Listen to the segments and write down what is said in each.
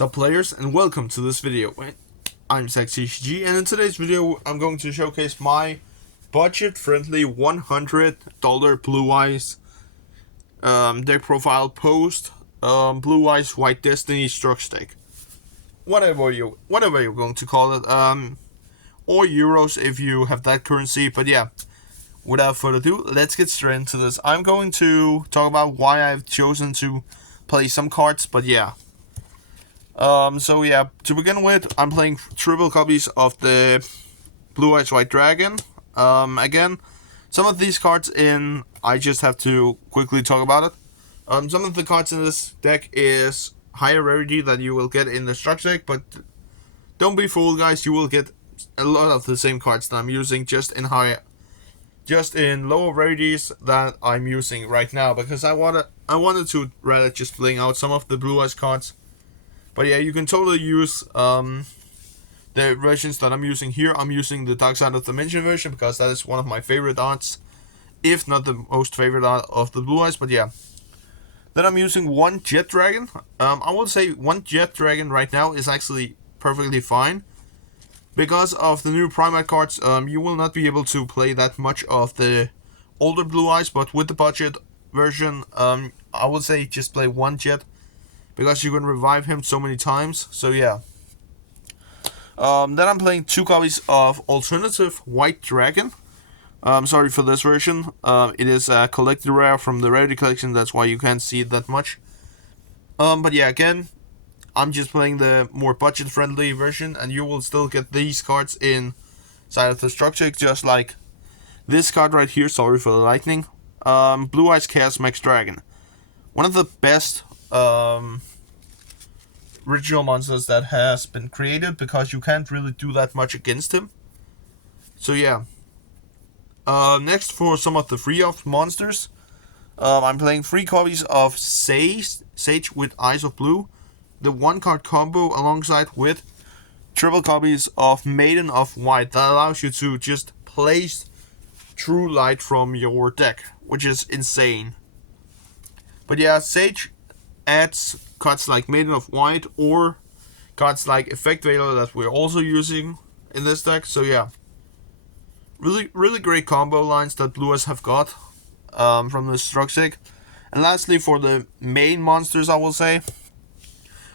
Sup players, and welcome to this video. I'm ZachCCG, and in today's video I'm going to showcase my budget-friendly $100 Blue Eyes deck profile post Blue Eyes White Destiny Structure deck. Whatever you're going to call it, or euros if you have that currency. But yeah, without further ado, let's get straight into this. I'm going to talk about why I've chosen to play some cards, but yeah. So yeah, to begin with, I'm playing triple copies of the Blue Eyes White Dragon. Again, some of these cards I just have to quickly talk about it. Some of the cards in this deck is higher rarity that you will get in the structure deck, but don't be fooled, guys. You will get a lot of the same cards that I'm using, just in lower rarities that I'm using right now, because I wanted to rather just bling out some of the Blue Eyes cards. But yeah, you can totally use the versions that I'm using here. I'm using the Dark Side of Dimension version because that is one of my favorite arts, if not the most favorite art of the Blue Eyes. But yeah, then I'm using one Jet Dragon. I will say one Jet Dragon right now is actually perfectly fine. Because of the new Primate cards, you will not be able to play that much of the older Blue Eyes, but with the budget version, I would say just play one Jet, because you can revive him so many times. So yeah. Then I'm playing two copies of Alternative White Dragon. Sorry for this version. It is a collected rare from the Rarity Collection, that's why you can't see it that much. But yeah, again, I'm just playing the more budget-friendly version, and you will still get these cards inside of the structure, just like this card right here. Sorry for the lightning. Blue Eyes Chaos Max Dragon. One of the best ritual monsters that has been created, because you can't really do that much against him. So yeah. Next, for some of the free off monsters, I'm playing 3 copies of Sage with Eyes of Blue, the 1-card combo alongside with triple copies of Maiden of White that allows you to just place True Light from your deck, which is insane. But yeah, Sage adds cards like Maiden of White or cards like Effect Veiler that we're also using in this deck. So yeah, really great combo lines that Blue Eyes have got from the structure deck. And lastly, for the main monsters, I will say,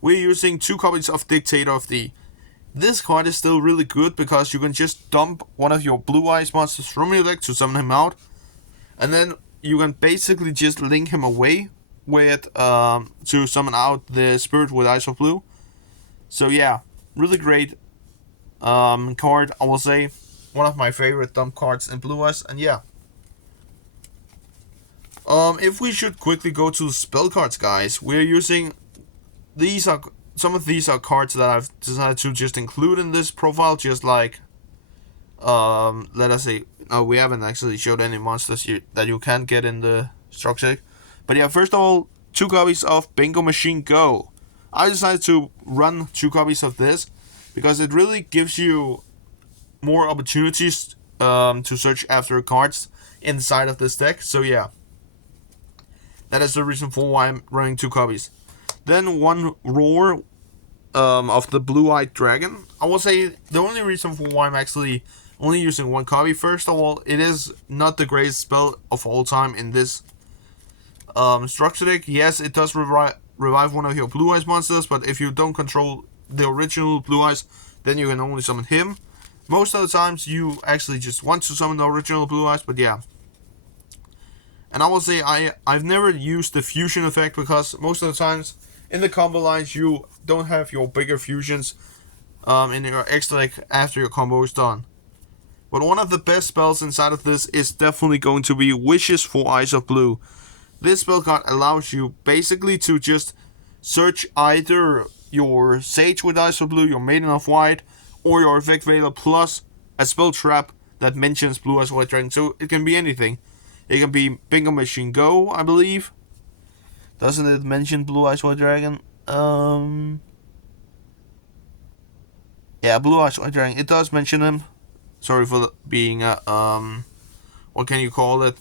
we're using 2 copies of Dictator of the. This card is still really good because you can just dump one of your Blue Eyes monsters from your deck to summon him out, and then you can basically just link him away with to summon out the Spirit with Eyes of Blue. So yeah, really great card, I will say. One of my favorite dump cards in Blue Eyes. And yeah, if we should quickly go to the spell cards, guys, we're using some of these are cards that I've decided to just include in this profile, just like let us say, we haven't actually showed any monsters here that you can get in the structure deck. But yeah, first of all, 2 copies of Bingo Machine Go. I decided to run 2 copies of this because it really gives you more opportunities to search after cards inside of this deck. So yeah, that is the reason for why I'm running 2 copies. Then 1 Roar of the Blue-Eyed Dragon. I will say the only reason for why I'm actually only using 1 copy, first of all, it is not the greatest spell of all time in this structure deck. Yes, it does revive one of your Blue Eyes monsters, but if you don't control the original Blue Eyes, then you can only summon him. Most of the times you actually just want to summon the original Blue Eyes, but yeah. And I will say I've never used the fusion effect, because most of the times in the combo lines you don't have your bigger fusions in your extra deck after your combo is done. But one of the best spells inside of this is definitely going to be Wishes for Eyes of Blue. This spell card allows you basically to just search either your Sage with Eyes of Blue, your Maiden of White, or your Effect Veiler plus a spell trap that mentions Blue Eyes White Dragon. So it can be anything. It can be Bingo Machine Go, I believe. Doesn't it mention Blue Eyes White Dragon? Yeah, Blue Eyes White Dragon. It does mention him. Sorry for being what can you call it?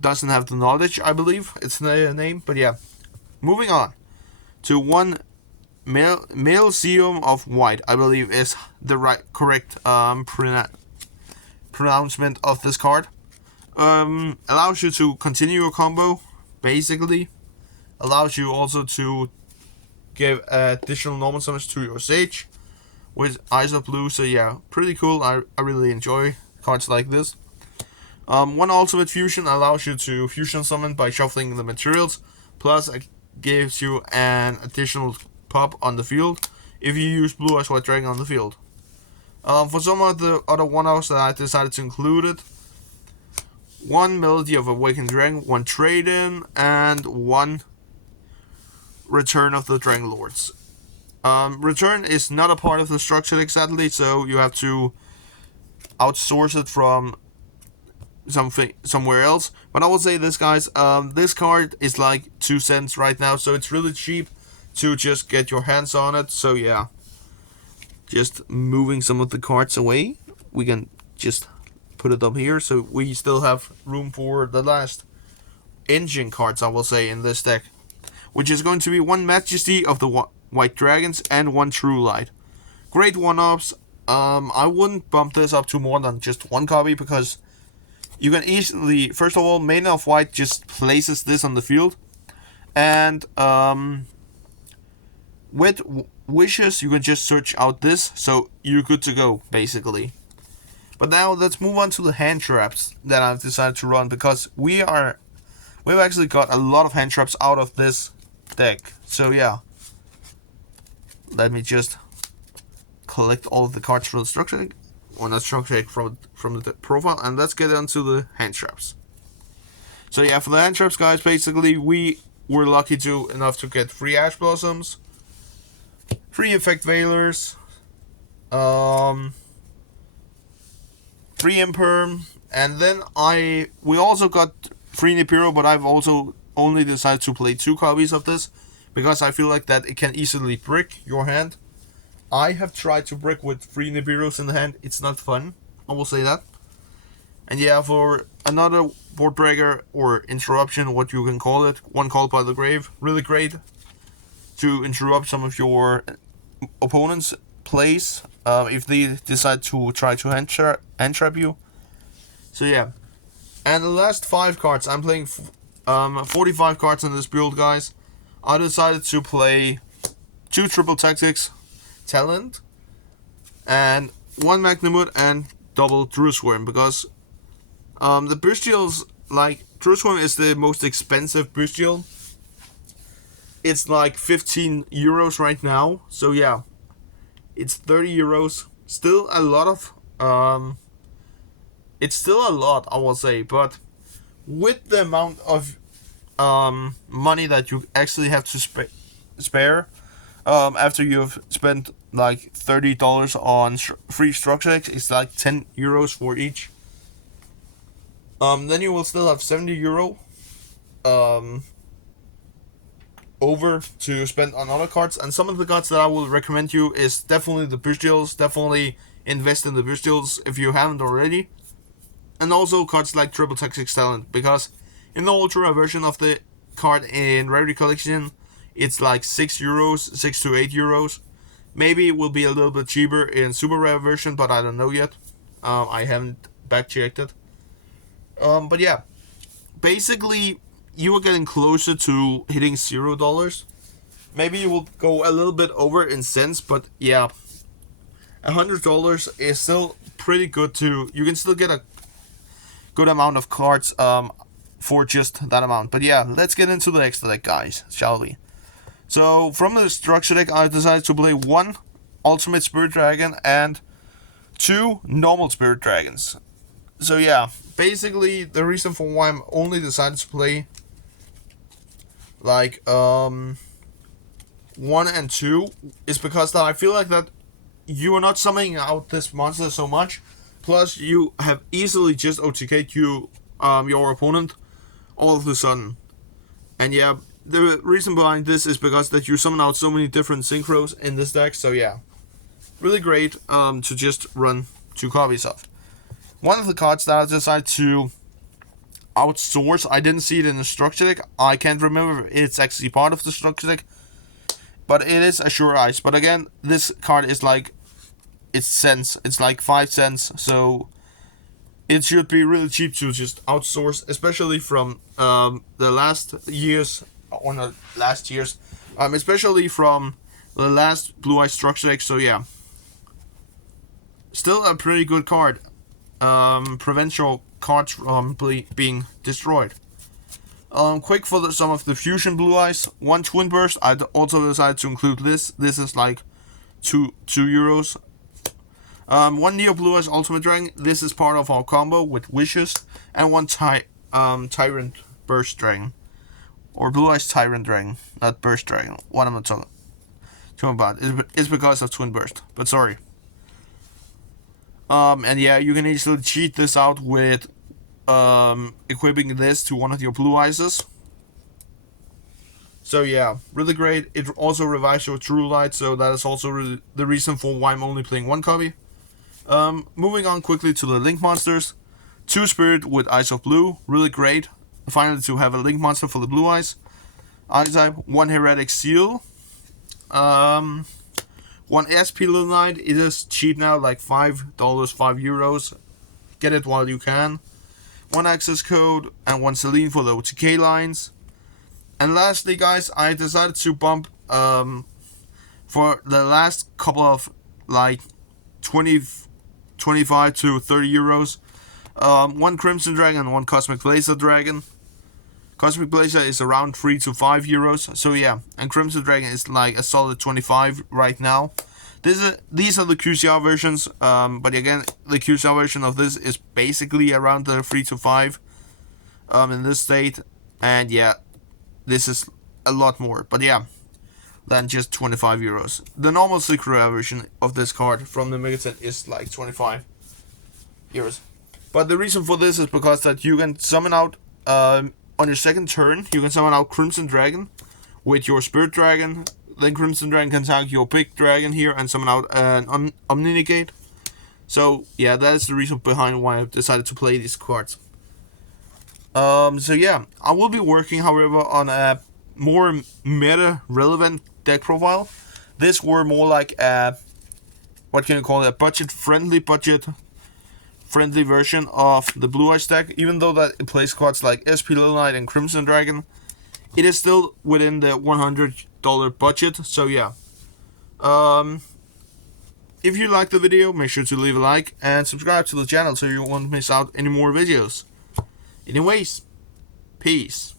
Doesn't have the knowledge, I believe it's the name, but yeah. moving on to one Maleseum of White, I believe is the correct pronouncement of this card. Allows you to continue your combo, basically. Allows you also to give additional normal summons to your Sage with Eyes of Blue. So yeah, pretty cool. I really enjoy cards like this. One Ultimate Fusion allows you to fusion summon by shuffling the materials, plus it gives you an additional pop on the field if you use Blue Eyes White Dragon on the field. For some of the other one-offs that I decided to include it, one Melody of Awakened Dragon, one Trade-In, and one Return of the Dragon Lords. Return is not a part of the structure exactly, so you have to outsource it from somewhere else. But I will say this, guys, this card is like 2 cents right now, so it's really cheap to just get your hands on it. So yeah, just moving some of the cards away, we can just put it up here, so we still have room for the last engine cards, I will say, in this deck, which is going to be one Majesty of the White Dragons and one True Light. Great one-ups. I wouldn't bump this up to more than just one copy, because you can easily, first of all, Maiden of White just places this on the field, and with wishes you can just search out this, so you're good to go, basically. But now let's move on to the hand traps that I've decided to run, because we've actually got a lot of hand traps out of this deck. So yeah, let me just collect all of the cards from the structure deck, or not structure deck, from the profile, and let's get onto the hand traps. So yeah, for the hand traps, guys, basically we were lucky enough to get 3 Ash Blossoms, 3 Effect Veilers, 3 Imperm, and then we also got 3 Nibiru, but I've also only decided to play 2 copies of this, because I feel like that it can easily brick your hand. I have tried to brick with 3 Nibirus in the hand. It's not fun, I will say that. And yeah, for another board breaker or interruption, what you can call it, one Called by the Grave, really great to interrupt some of your opponent's plays if they decide to try to hand trap you. So yeah, and the last 5 cards, I'm playing 45 cards in this build, guys. I decided to play 2 Triple Tactics Talent and 1 Magnamut and double Druiswurm, because the Bestials, like, Druiswurm is the most expensive Bestial. It's like 15 euros right now, so yeah, it's 30 euros. Still a lot of it's still a lot, I will say, but with the amount of money that you actually have to spare after you've spent like $30 on free structure decks, it's like 10 euros for each. Then you will still have 70 euro over to spend on other cards, and some of the cards that I will recommend you is definitely the Bestials. Definitely invest in the Bestials if you haven't already, and also cards like Triple Tactics Talent, because in the Ultra version of the card in Rarity Collection, it's like 6 euros, 6 to 8 euros. Maybe it will be a little bit cheaper in Super Rare version, but I don't know yet. I haven't back checked it. But yeah, basically you are getting closer to hitting $0. Maybe you will go a little bit over in cents, but yeah, $100 is still pretty good too. You can still get a good amount of cards for just that amount. But yeah, let's get into the extra deck, guys, shall we? So from the structure deck, I decided to play 1 Ultimate Spirit Dragon and 2 normal Spirit Dragons. So yeah, basically the reason for why I'm only decided to play like 1 and 2 is because that I feel like that you are not summoning out this monster so much. Plus, you have easily just OTK'd your opponent all of a sudden. And yeah, the reason behind this is because that you summon out so many different synchros in this deck. So yeah, really great to just run 2 copies of. One of the cards that I decided to outsourced. I didn't see it in the structure deck. I can't remember if it's actually part of the structure deck, but it is Azure Ice. But again, this card is like, it's cents. It's like 5 cents. So it should be really cheap to just outsource, especially from the last years, or not last years, especially from the last Blue Eyes structure deck. So yeah, still a pretty good card. Prevents your cards from being destroyed. Quick for some of the fusion Blue Eyes. 1 Twin Burst. I also decided to include this. This is like 2 euros. 1 Neo Blue Eyes Ultimate Dragon. This is part of our combo with Wishes, and 1 Tyrant Burst Dragon, or Blue Eyes Tyrant Dragon, not Burst Dragon. What am I talking about? It's because of Twin Burst, but sorry. And yeah, you can easily cheat this out with equipping this to one of your Blue Eyes. So yeah, really great. It also revives your True Light, so that is also really the reason for why I'm only playing 1 copy. Moving on quickly to the Link monsters. 2 Spirit with Eyes of Blue, really great. Finally to have a Link monster for the Blue Eyes. Archetype, 1 Heretic Seal. 1 SP Little Knight. It is cheap now, like $5, €5. Get it while you can. 1 access code and 1 Celine for the OTK lines. And lastly, guys, I decided to bump for the last couple of like 25 to 30 euros. 1 Crimson Dragon and 1 Cosmic Blazer Dragon. Cosmic Blazer is around 3 to 5 euros. So yeah, and Crimson Dragon is like a solid 25 right now. These are the QCR versions, but again, the QCR version of this is basically around the 3 to 5 in this state. And yeah, this is a lot more, but yeah, than just 25 euros. The normal Secret Rare version of this card from the Megaset is like 25 euros. But the reason for this is because that you can summon out, on your second turn, you can summon out Crimson Dragon with your Spirit Dragon. Then Crimson Dragon can tag your big dragon here and summon out an Omninegate. So yeah, that is the reason behind why I decided to play these cards. So yeah, I will be working, however, on a more meta-relevant deck profile. This were more like a, what can you call it, a budget-friendly version of the Blue Eyes deck. Even though that it plays cards like SP Little Knight and Crimson Dragon, it is still within the $100 budget. So yeah, if you liked the video, make sure to leave a like and subscribe to the channel so you won't miss out any more videos. Anyways, peace.